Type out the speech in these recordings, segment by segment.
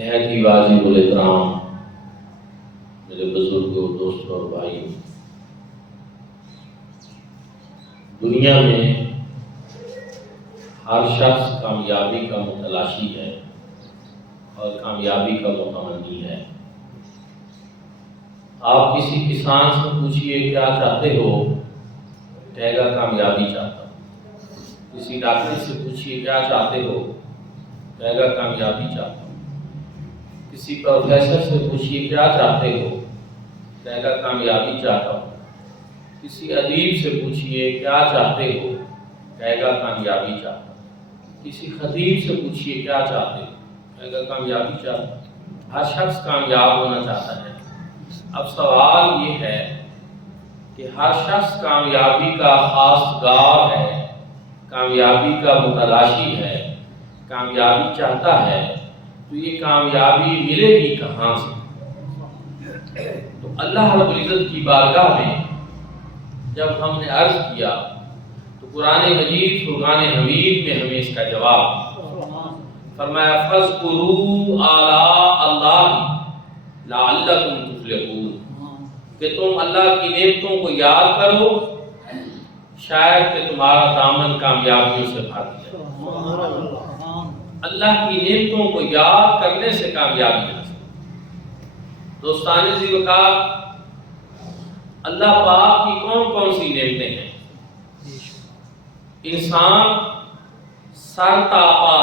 نہایت ہی واجب الاحترام میرے بزرگوں، دوستوں اور بھائیوں، دنیا میں ہر شخص کامیابی کا متلاشی ہے اور کامیابی کا متمنی ہے۔ آپ کسی کسان سے پوچھئے کیا چاہتے ہو، کہے گا کامیابی چاہتا ہوں۔ کسی ڈاکٹر سے پوچھئے کیا چاہتے ہو، کہے گا کامیابی چاہتا ہوں۔ کسی پروفیسر سے پوچھئے کیا چاہتے ہو، کہے گا کامیابی چاہتا ہوں۔ کسی ادیب سے پوچھئے کیا چاہتے ہو، کہے گا کامیابی چاہتا ہوں۔ کسی خطیب سے پوچھئے کیا چاہتے ہو، کہے گا کامیابی چاہتا ہوں۔ ہر شخص کامیاب ہونا چاہتا ہے۔ اب سوال یہ ہے کہ ہر شخص کامیابی کا خواستگار ہے، کامیابی کا متلاشی ہے، کامیابی چاہتا ہے، تو یہ کامیابی ملے گی کہاں سے؟ تو اللہ رب العزت کی بارگاہ میں جب ہم نے عرض کیا تو قرآن مجید فرقان حمید میں ہمیں اس کا جواب فرمایا فَاذْكُرُوا آلاء اللَّهِ لَعَلَّكُمْ تُفْلِحُونَ کہ تم اللہ کی نعمتوں کو یاد کرو شاید کہ تمہارا دامن کامیابیوں سے بھر جائے۔ اللہ کی نعمتوں کو یاد کرنے سے کامیابی حاصل۔ دوستان ذی وقار، اللہ پاک کی کون کون سی نعمتیں ہیں؟ انسان سر تا پا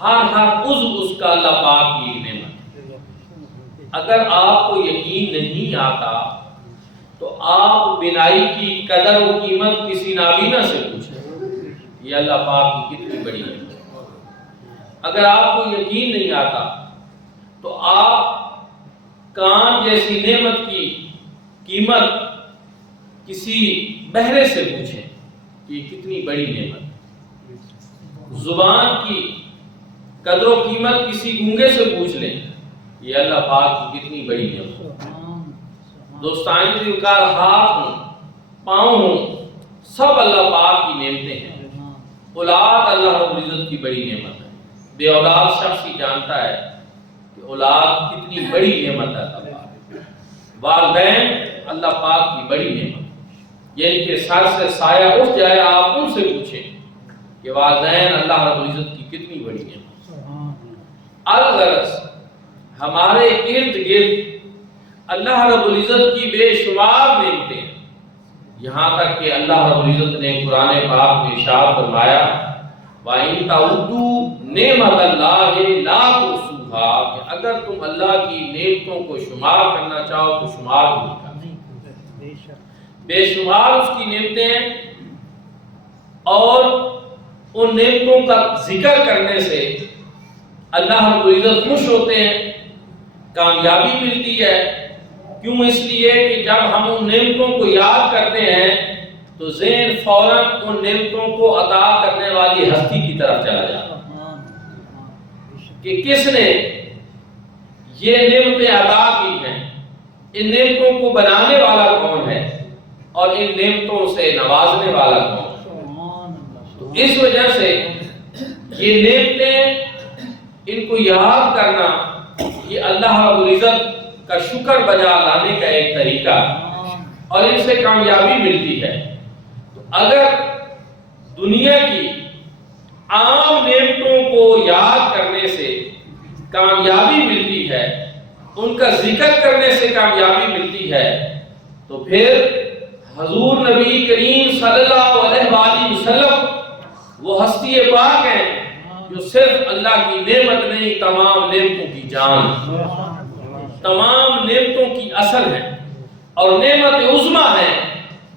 ہر عضو اس کا اللہ پاک کی نعمت۔ اگر آپ کو یقین نہیں آتا تو آپ بینائی کی قدر و قیمت کسی نابینا سے پوچھیں، یہ اللہ پاک کی کتنی بڑی نعمت۔ اگر آپ کو یقین نہیں آتا تو آپ کان جیسی نعمت کی قیمت کسی بہرے سے پوچھیں کہ یہ کتنی بڑی نعمت۔ زبان کی قدر و قیمت کسی گونگے سے پوچھ لیں، یہ اللہ پاک کی کتنی بڑی نعمت۔ دوستان ذی وقار، ہاتھ ہوں، پاؤں ہوں، سب اللہ پاک کی نعمتیں ہیں۔ اولاد اللہ رب العزت کی بڑی نعمت ہے۔ بے اولاد شخص ہی جانتا ہے کہ اولاد کتنی بڑی نعمت ہے۔ والدین اللہ پاک کی بڑی نعمت، یعنی کہ سر سے سایہ اٹھ جائے آپ ان سے پوچھیں کہ والدین اللہ رب العزت کی کتنی بڑی نعمت۔ الغرض ہمارے ارد گرد اللہ رب العزت کی بے شمار نعمتیں ہیں، یہاں تک کہ اللہ رب العزت نے قرآن پاک میں ارشاد فرمایا وَإِن تَعُدُّوا نِعْمَتَ اللَّهِ لَا تُحْصُوهَا کہ اگر تم اللہ کی نعمتوں کو شمار کرنا چاہو تو شمار نہیں کر سکتے۔ بے شمار اس کی نعمتیں ہیں، اور ان نعمتوں کا ذکر کرنے سے اللہ رب العزت خوش ہوتے ہیں، کامیابی ملتی ہے۔ کیوں؟ اس لیے کہ جب ہم ان نعمتوں کو یاد کرتے ہیں تو ذہن فوراً ان نعمتوں کو عطا کرنے والی ہستی کی طرف چلا جاتا ہے کہ کس نے یہ نعمتیں عطا کی ہیں، ان نعمتوں کو بنانے والا کون ہے اور ان نعمتوں سے نوازنے والا کون ہے۔ تو اس وجہ سے یہ نعمتیں، ان کو یاد کرنا یہ اللہ رب العزت کا شکر بجا لانے کا ایک طریقہ ہے اور ان سے کامیابی ملتی ہے۔ تو اگر دنیا کی عام نعمتوں کو یاد کرنے سے کامیابی ملتی ہے، ان کا ذکر کرنے سے کامیابی ملتی ہے، تو پھر حضور نبی کریم صلی اللہ علیہ وآلہ وسلم وہ ہستی پاک ہیں جو صرف اللہ کی نعمت نہیں، تمام نعمتوں کی جان، تمام نعمتوں کی اصل ہے اور نعمت عظمی ہے۔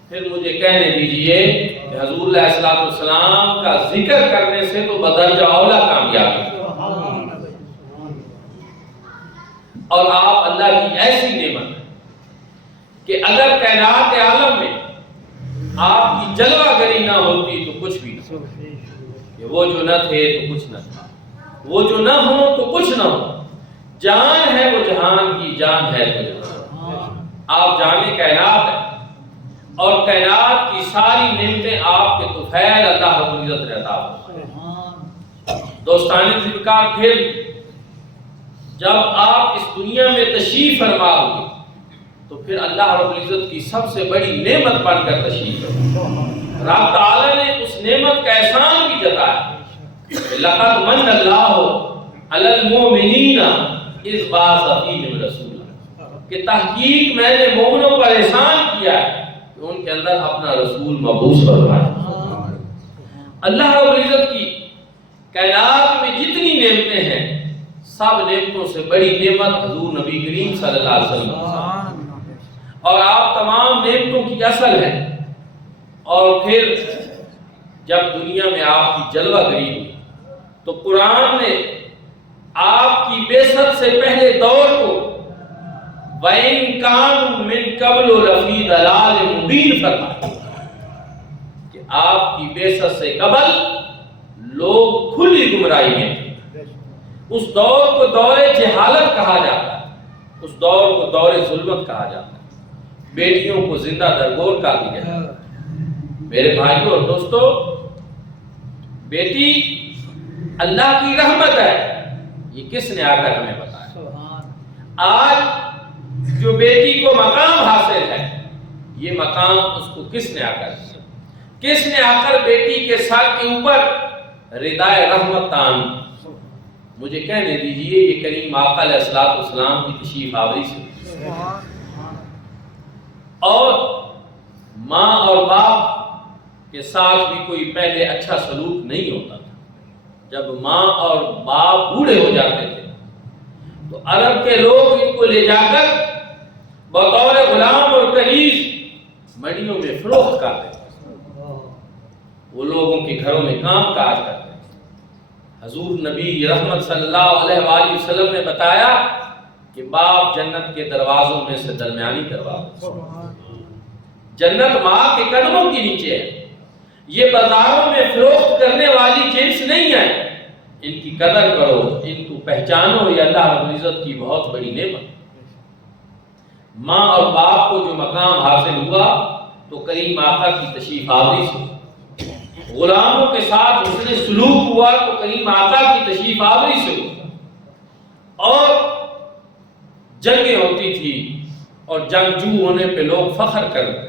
پھر مجھے کہنے دیجئے کہ حضور علیہ السلام کا ذکر کرنے سے تو بدرجہ اولا کامیابی، اور آپ اللہ کی ایسی نعمت ہے کہ اگر کائنات عالم میں آپ کی جلوہ گری نہ ہوتی تو کچھ بھی نہ ہوتا، کہ وہ جو نہ تھے تو کچھ نہ تھا، وہ جو نہ ہو تو کچھ نہ ہو، جان ہے وہ جہان کی، جان ہے تو جہان۔ آپ جانے کائنات ہیں اور کائنات کی ساری نعمتیں آپ کے طفیل اللہ رب العزت نے عطا فرمائے۔ دوستان ذی وقار، پھر جب آپ اس دنیا میں تشریف فرما ہوگے تو پھر اللہ رب العزت کی سب سے بڑی نعمت بن کر تشریف فرما۔ رب تعالیٰ نے اس نعمت کا احسان بھی جتایا، لقد من اللہ علی المؤمنین اذ بعث فیہم رسولا، کہ تحقیق میں نے مومنوں پر احسان کیا ہے کہ ان کے اندر اپنا رسول مبعوث فرمایا۔ اللہ رب العزت کی کائنات میں جتنی نعمتیں ہیں، سب نعمتوں سے بڑی نعمت حضور نبی کریم صلی اللہ علیہ وسلم، اور آپ تمام نعمتوں کی اصل ہیں۔ اور پھر جب دنیا میں آپ کی جلوہ گری ہوئی تو قرآن نے آپ کی بعثت سے پہلے دور کو وَإِن كَانُوا مِن قَبْلُ لَفِي ضَلَالٍ مُبِينٍ فرمایا کہ آپ کی بعثت سے قبل لوگ کھلی گمراہی میں تھے۔ اس دور کو دور جہالت کہا جاتا ہے، اس دور کو دور ظلمت کہا جاتا ہے، بیٹیوں کو زندہ درگور کر دیا جاتا ہے۔ میرے بھائیوں اور دوستو، بیٹی اللہ کی رحمت ہے، یہ کس نے آ کر ہمیں بتایا؟ آج جو بیٹی کو مقام حاصل ہے، یہ مقام اس کو کس نے آ کر دیا؟ کس نے آ کر بیٹی کے سر کے اوپر ردائے رحمت تان؟ مجھے کہنے دیجئے، یہ کریم آقا علیہ السلام کی تشریف آوری سے، اور ماں اور باپ کے ساتھ بھی کوئی پہلے اچھا سلوک نہیں ہوتا تھا۔ جب ماں اور باپ بوڑھے ہو جاتے تھے تو عرب کے لوگ ان کو لے جا کر بطور غلام اور کنیز منڈیوں میں فروخت کرتے تھے، وہ لوگوں کے گھروں میں کام کاج کرتے تھے۔ حضور نبی رحمت صلی اللہ علیہ وآلہ وسلم نے بتایا کہ باپ جنت کے دروازوں میں سے درمیانی دروازہ، جنت ماں کے قدموں کے نیچے ہے۔ یہ بازاروں میں فروخت کرنے والی جنس نہیں ہے، ان کی قدر کرو، ان کو پہچانو، یہ اللہ رب العزت کی بہت بڑی نعمت۔ ماں اور باپ کو جو مقام حاصل ہوا تو کریم آقا کی تشریف آوری سے، غلاموں کے ساتھ حسن سلوک ہوا تو کریم آقا کی تشریف آوری سے ہوا، اور جنگیں ہوتی تھی اور جنگجو ہونے پہ لوگ فخر کرتے،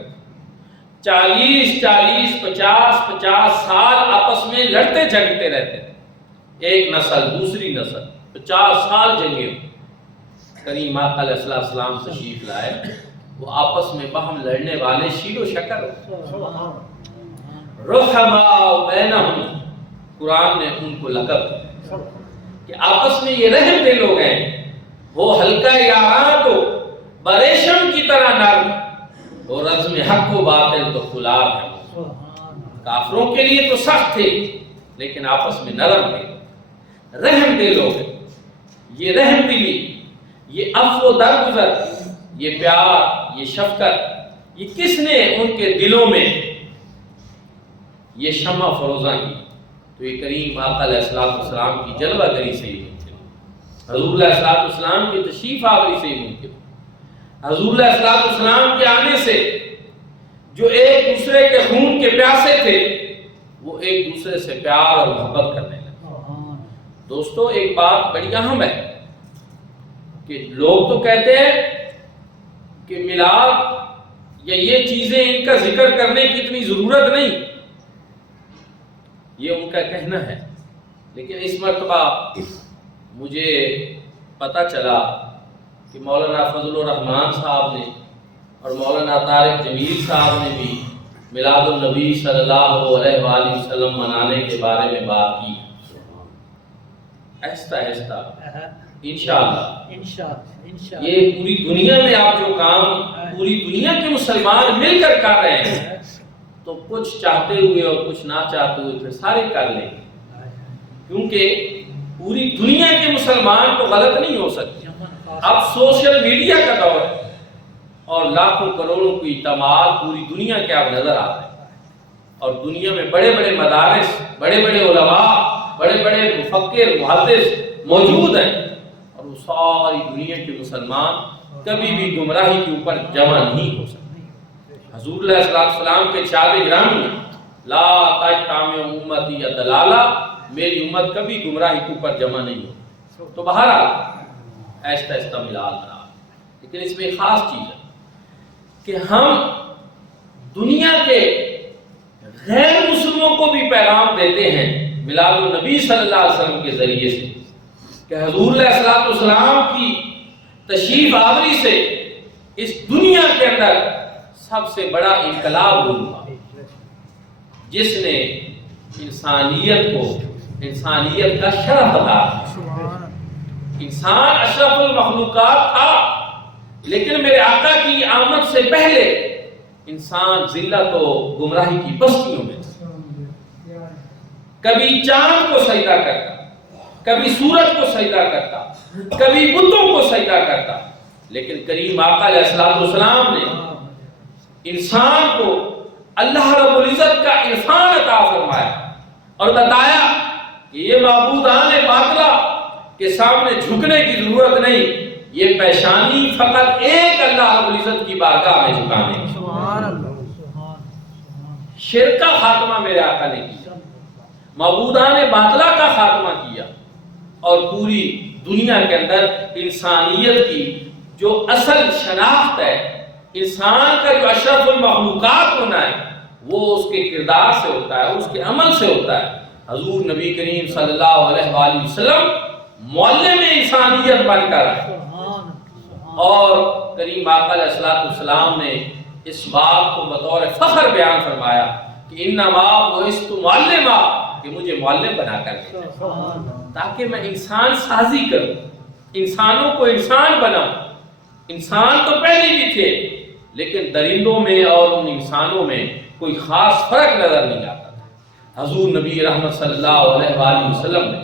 40 50 سال آپس میں لڑتے جھگڑتے رہتے تھے، ایک نسل دوسری نسل 50 سال جنگیں۔ کریم آقا علیہ السلام تشریف لائے، وہ آپس میں باہم لڑنے والے شیر و شکر، رحماء بینہم، قرآن نے ان کو لقب دیا کہ آپس میں یہ رحم دل لوگ ہیں، وہ ہلکا یاراں تو بریشم کی طرح نرم، اور رزم حق و باطل تو خلاب ہے۔ کافروں کے لیے تو سخت تھے لیکن آپس میں نرم تھے، رحم دل لوگ ہیں۔ یہ رحم دلی، یہ عفو و درگزر، یہ پیار، یہ شفقت، یہ کس نے ان کے دلوں میں یہ شمع فروزاں کی؟ تو یہ کریم آقا علیہ السلام کی جلوہ گری سے ہی ممکن، حضور علیہ السلام کی تشریف آوری سے ہی ممکن، حضور علیہ السلام کے آنے سے جو ایک دوسرے کے خون کے پیاسے تھے وہ ایک دوسرے سے پیار اور محبت کرنے لگے۔ دوستو، ایک بات بڑی اہم ہے کہ لوگ تو کہتے ہیں کہ میلاد یا یہ چیزیں ان کا ذکر کرنے کی اتنی ضرورت نہیں، یہ ان کا کہنا ہے، لیکن اس مرتبہ مجھے پتہ چلا کہ مولانا فضل الرحمان صاحب نے اور مولانا طارق جمیل صاحب نے بھی میلاد النبی صلی اللہ علیہ وآلہ وسلم منانے کے بارے میں بات کی۔ آہستہ آہستہ انشاءاللہ یہ پوری دنیا میں آپ جو کام پوری دنیا کے مسلمان مل کر کر رہے ہیں تو کچھ چاہتے ہوئے اور کچھ نہ چاہتے ہوئے پھر سارے کر لیں گے، کیونکہ پوری دنیا کے مسلمان تو غلط نہیں ہو سکتے۔ اب سوشل میڈیا کا دور ہے اور لاکھوں کروڑوں کی اجتماعات پوری دنیا کے اب نظر آتے ہیں، اور دنیا میں بڑے بڑے مدارس، بڑے بڑے علماء، بڑے بڑے مفکر، محدث موجود ہیں، اور وہ ساری دنیا کے مسلمان کبھی بھی گمراہی کے اوپر جمع نہیں ہو سکتے۔ حضور علیہ السلام کے ارشاد گرامی لا تجتمع امتی ضلالہ، میری امت کبھی گمراہی کے اوپر جمع نہیں ہو۔ تو بہرحال ایسا ایسا ملال بنا. لیکن اس میں ایک خاص چیز ہے کہ ہم دنیا کے غیر مسلموں کو بھی پیغام دیتے ہیں میلاد النبی صلی اللہ علیہ وسلم کے ذریعے سے کہ حضور علیہ الصلوۃ والسلام کی تشریف آوری سے اس دنیا کے اندر سب سے بڑا انقلاب ہوا جس نے انسانیت کو انسانیت کا شرف عطا. انسان اشرف المخلوقات تھا لیکن میرے آقا کی آمد سے پہلے انسان ذلت و گمراہی کی بستیوں میں تھا. کبھی چاند کو سجدہ کرتا, کبھی سورج کو سجدہ کرتا, کبھی بتوں کو سجدہ کرتا. لیکن کریم آقا علیہ الصلوۃ والسلام نے انسان کو اللہ رب العزت کا عرفان عطا فرمایا اور بتایا کہ یہ معبودان باطلہ کے سامنے جھکنے کی ضرورت نہیں, یہ پیشانی فقط ایک اللہ رب العزت کی بارگاہ میں جھکانے کی. شرک کا خاتمہ میرے آقا نے کیا, معبودان باطلہ کا خاتمہ کیا, اور پوری دنیا کے اندر انسانیت کی جو اصل شناخت ہے, انسان کا جو اشرف المخلوقات ہونا ہے, وہ اس کے کردار سے ہوتا ہے, اس کے عمل سے ہوتا ہے. حضور نبی کریم صلی اللہ علیہ وآلہ وسلم معلم انسانیت بن کر آئے, اور کریم آقا علیہ الصلوۃ والسلام نے اس بات کو بطور فخر بیان فرمایا کہ انما بعثت معلما, کہ مجھے معلم بنا کر تاکہ میں انسان سازی کروں, انسانوں کو انسان بناؤں. انسان تو پہلے بھی تھے لیکن درندوں میں اور ان انسانوں میں کوئی خاص فرق نظر نہیں آتا تھا. حضور نبی رحمت صلی اللہ علیہ وآلہ وسلم نے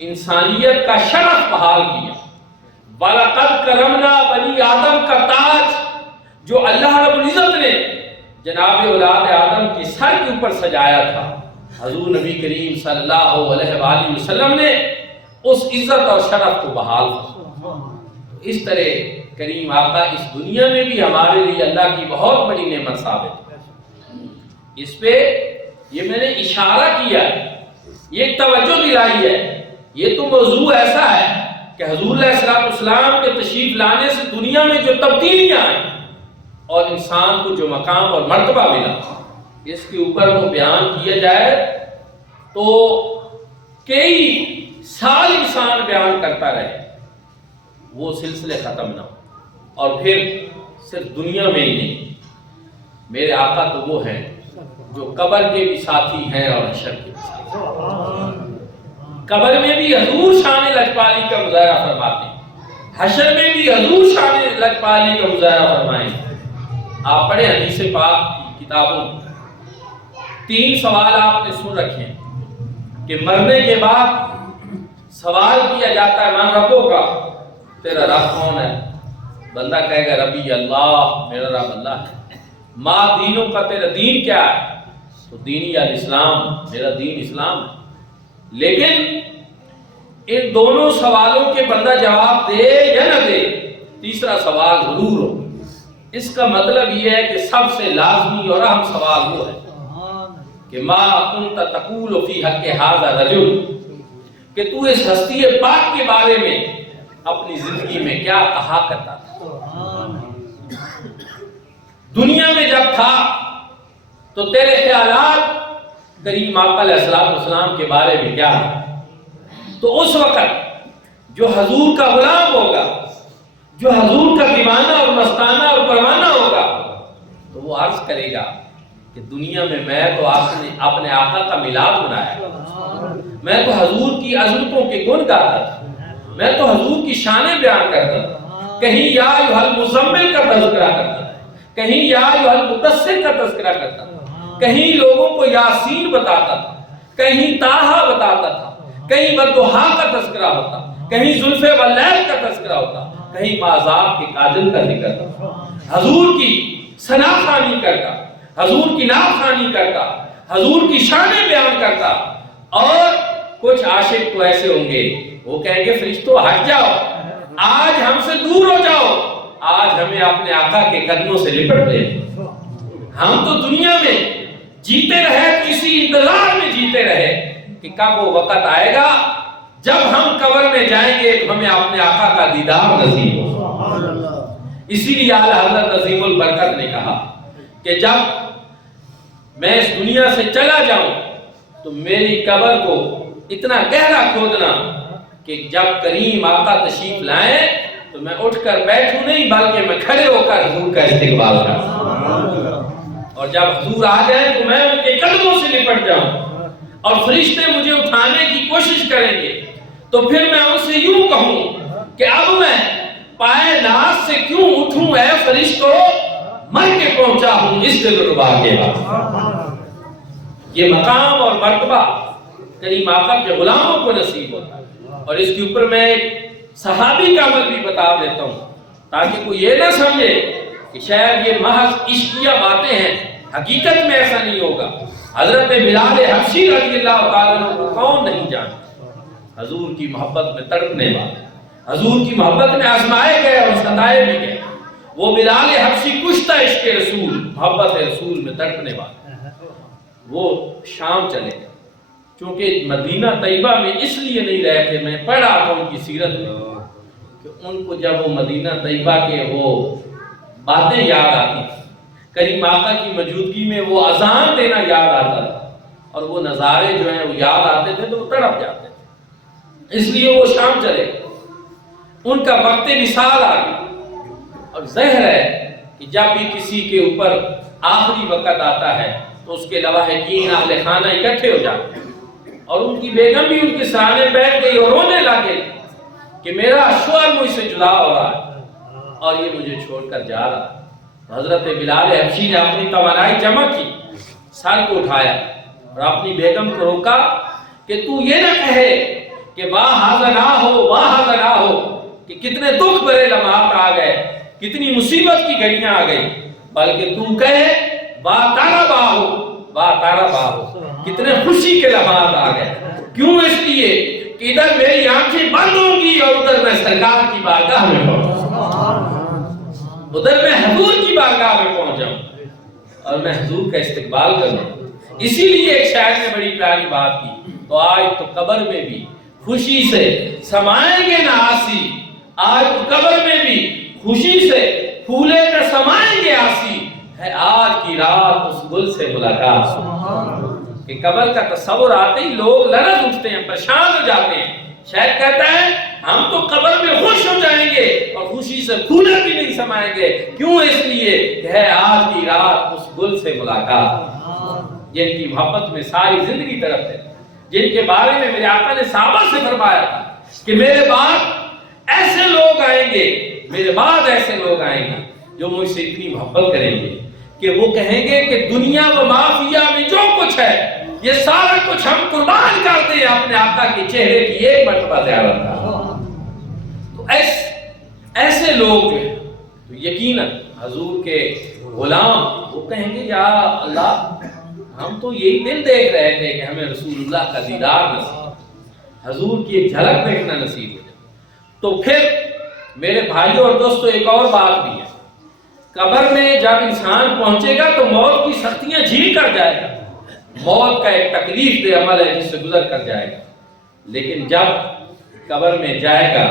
انسانیت کا شرف بحال کیا. وَلَقَدْ كَرَمْنَا بَنِي آدم کا تاج جو اللہ رب العزت نے جناب اولاد آدم کی سر کے اوپر سجایا تھا, حضور نبی کریم صلی اللہ علیہ وآلہ وسلم نے اس عزت اور شرف کو بحال کیا. اس طرح کریم آقا اس دنیا میں بھی ہمارے لیے اللہ کی بہت بڑی نعمت ثابت ہے. اس پہ یہ میں نے اشارہ کیا ہے, یہ توجہ دلائی ہے. یہ تو موضوع ایسا ہے کہ حضور علیہ الصلوۃ والسلام کے تشریف لانے سے دنیا میں جو تبدیلیاں آئیں اور انسان کو جو مقام اور مرتبہ ملا, اس کے اوپر وہ بیان کیا جائے تو کئی سال انسان بیان کرتا رہے, وہ سلسلے ختم نہ ہو. اور پھر صرف دنیا میں ہی نہیں, میرے آقا تو وہ ہیں جو قبر کے بھی ساتھی ہیں اور حشر کے بھی ساتھی. قبر میں بھی حضور شان لجپالی کا مظاہرہ فرماتے ہیں, حشر میں بھی حضور شان لجپالی کا مظاہرہ فرمائیں. آپ پڑھیں حدیث پاک کی کتابوں میں 3 سوال آپ نے سن رکھے ہیں کہ مرنے کے بعد سوال کیا جاتا ہے من ربوں کا, تیرا رب کون ہے؟ بندہ کہے گا ربی اللہ, میرا رب اللہ ہے. ما دینوں کا, تیرا دین کیا ہے؟ تو دینی الاسلام, میرا دین اسلام ہے. لیکن ان دونوں سوالوں کے بندہ جواب دے یا نہ دے, تیسرا سوال ضرور ہو. اس کا مطلب یہ ہے کہ سب سے لازمی اور اہم سوال وہ ہے کہ ما کنت تقول فی حق ھذا رجل, کہ تو اس ہستی پاک کے بارے میں اپنی زندگی میں کیا کہا کرتا تھا. دنیا میں جب تھا تو تیرے خیالات کریم آقا علیہ الصلوۃ والسلام کے بارے میں کیا ہے؟ تو اس وقت جو حضور کا غلام ہوگا, جو حضور کا دیوانہ اور مستانہ اور پروانہ ہوگا, تو وہ عرض کرے گا کہ دنیا میں تو آپ نے اپنے آقا کا میلاد منایا, میں تو حضور کی عظمتوں کے گن گاتا تھا, میں تو حضور کی شانیں بیان کرتا تھا. کہیں یا ایھا المزمل کا تذکرہ کرتا تھا, کہیں یا ایھا المدثر کا تذکرہ کرتا تھا, کہیں لوگوں کو یاسین بتاتا تھا, کہیں طٰہٰ بتاتا تھا, کہیں والضحیٰ کا تذکرہ ہوتا, کہیں زلف واللیل کا تذکرہ ہوتا, کہیں مازاب کے کاجل کا ذکر ہوتا. حضور کی ثنا خوانی کرتا, حضور کی نعت خوانی کرتا, حضور کی شانیں بیان کرتا. اور کچھ عاشق تو ایسے ہوں گے وہ کہیں گے فرشتوں ہٹ جاؤ, آج ہم سے دور ہو جاؤ, آج ہمیں اپنے آقا کے قدموں سے لپٹ لے. ہم تو دنیا میں جیتے رہے, کسی انتظار میں جیتے رہے کہ کب وہ وقت آئے گا جب ہم قبر میں جائیں گے تو ہمیں اپنے آقا کا دیدار نصیب ہوگا۔ اسی لیے اعلیٰ حضرت عظیم البرکت نے کہا کہ جب میں اس دنیا سے چلا جاؤں تو میری قبر کو اتنا گہرا کھودنا کہ جب کریم آقا تشریف لائیں تو میں اٹھ کر بیٹھوں نہیں بلکہ میں کھڑے ہو کر حضور کا استقبال کروں، اور جب حضور آ جائیں تو میں ان کے قدموں سے لپٹ جاؤں اور فرشتے مجھے اٹھانے کی کوشش کریں گے تو پھر میں ان سے یوں کہوں کہ اب میں پائے ناز سے کیوں اٹھوں اے فرشتو، مر کے پہنچا ہوں اس دلربا کے بعد۔ یہ مقام اور مرتبہ کریم آقا کے غلاموں کو نصیب ہوتا ہے۔ اور اس کے اوپر میں ایک صحابی کا عمل بھی بتا دیتا ہوں تاکہ کوئی یہ نہ سمجھے کہ شاید یہ محض عشقیہ باتیں ہیں، حقیقت میں ایسا نہیں ہوگا۔ حضرت بلال حبشی رضی اللہ تعالیٰ عنہ کو کون نہیں جانتا، حضور کی محبت میں تڑپنے والے، حضور کی محبت میں آزمائے گئے اور ستائے بھی گئے۔ وہ بلال حبشی کشتہ عشق رسول، محبت رسول میں تڑپنے والے، وہ شام چلے گئے چونکہ مدینہ طیبہ میں اس لیے نہیں رہے تھے۔ میں پڑھ رہا تھا ان کی سیرت میں کہ ان کو جب وہ مدینہ طیبہ کے وہ باتیں یاد آتی تھی، کریم آقا کی موجودگی میں وہ اذان دینا یاد آتا تھا اور وہ نظارے جو ہیں وہ یاد آتے تھے تو وہ تڑپ جاتے تھے، اس لیے وہ شام چلے گئے۔ ان کا وقت وصال آ گیا، اور ظاہر ہے کہ جب بھی کسی کے اوپر آخری وقت آتا ہے تو اس کے لواحقین اہل خانہ اکٹھے ہو جاتے ہیں، اور ان کی بیگم بھی ان کے سامنے بیٹھ گئی اور رونے لگے کہ میرا شوہر مجھ سے جدا ہو رہا ہے اور یہ مجھے چھوڑ کر جا رہا ہے۔ حضرت بلال حبشی نے اپنی توانائی جمع کی، سر کو اٹھایا اور اپنی بیگم کو روکا کہ تو یہ نہ کہے کہ واہ حاضر ہو کہ کتنے دکھ بھرے لمحات آ گئے، کتنی مصیبت کی گھڑیاں آ گئی، بلکہ تو کہے واہ تارا باہو کتنے خوشی کے لمحات آ گئے۔ کیوں؟ اس لیے کہ ادھر میری آنکھیں بند ہوں گی اور ادھر میں سرکار کی بارگاہ میں پہنچوں، ادھر میں حضور کی بارگاہ میں پہنچ جاؤں اور میں حضور کا استقبال کروں۔ اسی لیے ایک شاعر نے بڑی پیاری بات کی، تو آج تو قبر میں بھی خوشی سے سمائیں گے نہ آسی، آج تو قبر میں بھی خوشی سے پھولے نہ سمائیں گے آسی، ہے آج کی رات اس گل سے ملاقات۔ کہ قبر کا تصور آتے ہی لوگ لرز اٹھتے ہیں، پریشان ہو جاتے ہیں۔ شاید کہتا ہے ہم تو قبر میں خوش ہو جائیں گے اور خوشی سے پھولے بھی نہیں سمائیں گے، کیوں؟ اس لیے کہ ہے آج کی رات اس گل سے ملاقات، جن کی محبت میں ساری زندگی تڑپتے ہیں، جن کے بارے میں میرے آقا نے صحابہ سے فرمایا تھا کہ میرے بعد ایسے لوگ آئیں گے، میرے بعد ایسے لوگ آئیں گے جو مجھ سے اتنی محبت کریں گے کہ وہ کہیں گے کہ دنیا و معافیہ میں جو کچھ ہے یہ سارا کچھ ہم قربان کرتے ہیں اپنے آقا کے چہرے کی ایک مرتبہ زیارت کا۔ تو ایسے لوگ ہیں تو یقیناً حضور کے غلام وہ کہیں گے یا اللہ ہم تو یہی دن دیکھ رہے تھے کہ ہمیں رسول اللہ کا دیدار نصیب، حضور کی ایک جھلک دیکھنا نصیب ہو جائے۔ تو پھر میرے بھائیوں اور دوستوں ایک اور بات بھی ہے، قبر میں جب انسان پہنچے گا تو موت کی سختیاں جھیل کر جائے گا، موت کا ایک تکلیف دہ عمل ہے جس سے گزر کر جائے گا، لیکن جب قبر میں جائے گا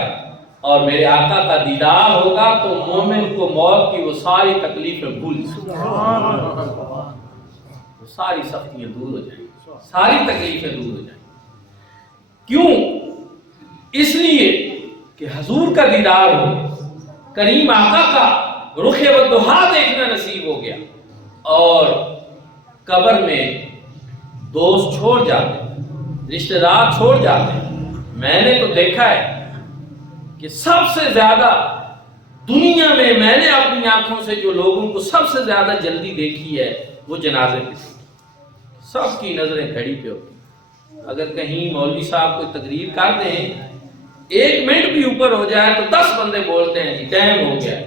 اور میرے آقا کا دیدار ہوگا تو مومن کو موت کی وہ ساری تکلیفیں بھول جائیں، وہ ساری سختیاں دور ہو جائیں، ساری تکلیفیں دور ہو جائیں۔ کیوں؟ اس لیے کہ حضور کا دیدار ہو، کریم آقا کا رخ وضحا دیکھنا نصیب ہو گیا، اور قبر میں دوست چھوڑ جاتے ہیں، رشتہ دار چھوڑ جاتے ہیں۔ میں نے تو دیکھا ہے کہ سب سے زیادہ دنیا میں نے اپنی آنکھوں سے جو لوگوں کو سب سے زیادہ جلدی دیکھی ہے وہ جنازے پہ، سب کی نظریں گھڑی پہ ہوتی۔ اگر کہیں مولوی صاحب کوئی تقریر کر دیں، ایک منٹ بھی اوپر ہو جائے تو 10 بندے بولتے ہیں جی ٹائم ہو گیا،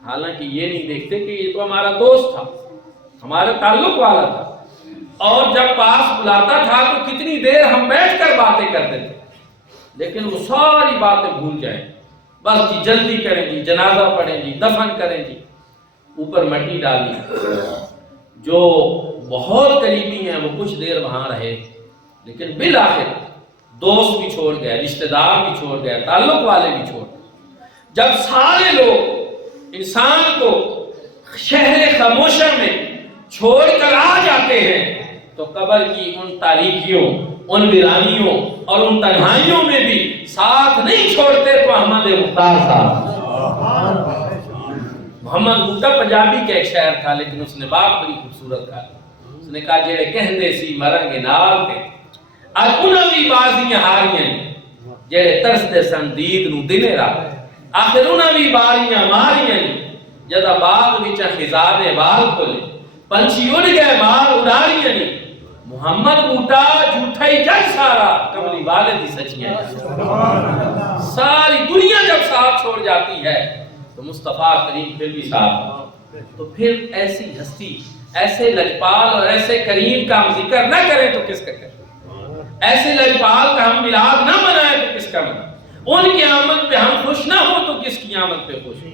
حالانکہ یہ نہیں دیکھتے کہ یہ تو ہمارا دوست تھا، ہمارے تعلق والا تھا، اور جب پاس بلاتا تھا تو کتنی دیر ہم بیٹھ کر باتیں کرتے تھے، لیکن وہ ساری باتیں بھول جائیں، بس جی جلدی کریں جی، جنازہ پڑھیں جی، دفن کریں جی، اوپر مٹی ڈالی۔ جو بہت قریبی ہیں وہ کچھ دیر وہاں رہے، لیکن بالآخر دوست بھی چھوڑ گئے، رشتہ دار بھی چھوڑ گئے، تعلق والے بھی چھوڑ گئے۔ جب سارے لوگ انسان کو شہر خاموشہ میں چھوڑ کر آ جاتے ہیں تو قبر کی ان تاریکیوں، ان ویرانیوں اور ان تنہائیوں میں بھی ساتھ نہیں چھوڑتے تو احمد مختار صاحب۔ محمد بوٹا پنجابی کا ایک شاعر تھا، لیکن اس نے بات بڑی خوبصورت کہا۔ اس نے کہا جڑے کہندے سی مرنگے نال تے اج انہاں وی بازیاں ہاریاں، جڑے ترسدے سن دید نو دن رات، آخر انہاں وی باریاں ماریاں، جدا باغ وچ خزاں بال کھولے، پنچھی اڑ گئے مار اڑاریاں۔ محمد بوٹا جھوٹا ہی جج سارا، کملی والے دی سچیاں۔ ساری دنیا جب ساتھ چھوڑ جاتی ہے تو مصطفیٰ کریم پھر بھی ساتھ، تو پھر ایسی ہستی، ایسے لجپال اور ایسے کریم کا ہم ذکر نہ کریں تو کس کا کریں؟ ایسے لجپال کا ہم میلاد نہ منائیں تو کس کا منائیں؟ ان کی آمد پہ ہم خوش نہ ہو تو کس کی آمد پہ خوش ہو؟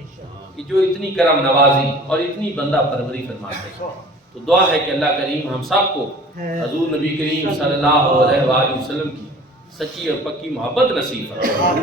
کہ جو اتنی کرم نوازی اور اتنی بندہ پروری فرماتے ہیں۔ تو دعا ہے کہ اللہ کریم ہم سب کو حضور نبی کریم صلی اللہ علیہ وآلہ وسلم کی سچی اور پکی محبت نصیب فرمائے۔